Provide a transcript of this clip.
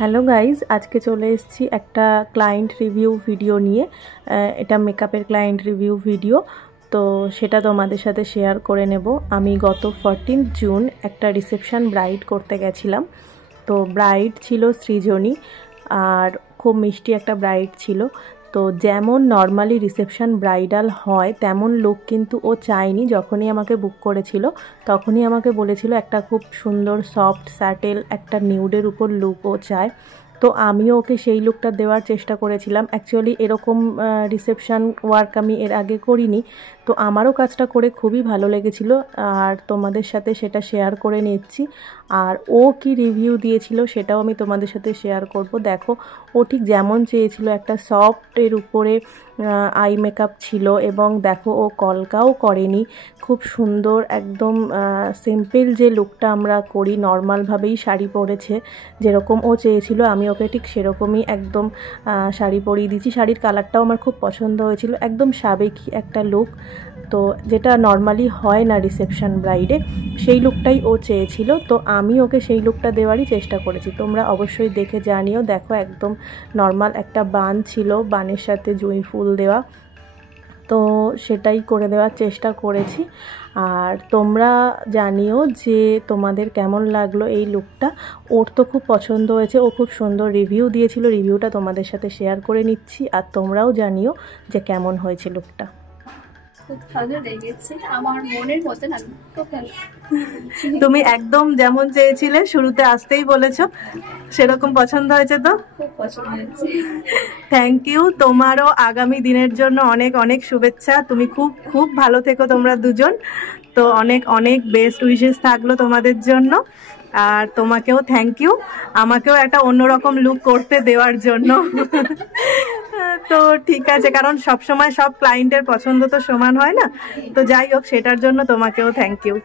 Hello guys, আজকে চলে এসেছি একটা ক্লায়েন্ট রিভিউ ভিডিও নিয়ে। এটা মেকআপের ক্লায়েন্ট রিভিউ ভিডিও। তো সেটা তোমাদের সাথে শেয়ার করে নেব। আমি গত 14 জুন একটা রিসেপশন ব্রাইড করতে গেছিলাম। তো ব্রাইড ছিল সৃজনী, আর খুব মিষ্টি একটা ব্রাইড ছিল। তো যেমন নর্মালি রিসেপশন ব্রাইডাল হয় তেমন লুক কিন্তু ও চায়নি। যখনই আমাকে বুক করেছিল তখনই আমাকে বলেছিল একটা খুব সুন্দর সফট স্যাটেল একটা নিউডের উপর লুক ও চায়। তো আমিও ওকে সেই লুকটা দেওয়ার চেষ্টা করেছিলাম। অ্যাকচুয়ালি এরকম রিসেপশন ওয়ার্ক আমি এর আগে করিনি, তো আমারও কাজটা করে খুবই ভালো লেগেছিল, আর তোমাদের সাথে সেটা শেয়ার করে নিচ্ছি। আর ও কি রিভিউ দিয়েছিল সেটাও আমি তোমাদের সাথে শেয়ার করব। দেখো, ও ঠিক যেমন চেয়েছিল একটা সফটের উপরে আই মেকআপ ছিল, এবং দেখো ও কলকাও করেনি। খুব সুন্দর একদম সিম্পল যে লুকটা আমরা করি নর্মালভাবেই শাড়ি পরেছে, যেরকম ও চেয়েছিল আমি ওকে ঠিক সেরকমই একদম শাড়ি পরিয়ে দিয়েছি। শাড়ির কালারটাও আমার খুব পছন্দ হয়েছিল, একদম সাবেকি একটা লুক। তো যেটা নর্মালি হয় না রিসেপশন ব্রাইডে, সেই লুকটাই ও চেয়েছিল। তো আমি ওকে সেই লুকটা দেওয়ারই চেষ্টা করেছি। তোমরা অবশ্যই দেখে জানিও। দেখো, একদম নর্মাল একটা বান ছিল, বানের সাথে জুঁই ফুল দেওয়া, তো সেটাই করে দেওয়ার চেষ্টা করেছি। আর তোমরা জানিও যে তোমাদের কেমন লাগলো এই লুকটা। ওর তো খুব পছন্দ হয়েছে, ও খুব সুন্দর রিভিউ দিয়েছিল। রিভিউটা তোমাদের সাথে শেয়ার করে নিচ্ছি, আর তোমরাও জানিও যে কেমন হয়েছে লুকটা। খুব ভালো লেগেছে, আমার মনের মতন। তুমি একদম যেমন চেয়েছিলে, শুরুতে আসতেই বলেছো, সেরকম পছন্দ হয়েছে তো? খুব পছন্দ হয়েছে। Thank you. তোমারও আগামী দিনের জন্য অনেক অনেক শুভেচ্ছা। তুমি খুব খুব ভালো থেকো তোমরা দুজন। তো অনেক অনেক বেস্ট উইশেস থাকলো তোমাদের জন্য। আর তোমাকেও থ্যাংক ইউ, আমাকেও একটা অন্যরকম লুক করতে দেওয়ার জন্য। তো ঠিক আছে, কারণ সব সময় সব ক্লায়েন্টের পছন্দ তো সমান হয় না। তো যাই হোক, সেটার জন্য তোমাকেও থ্যাংক ইউ।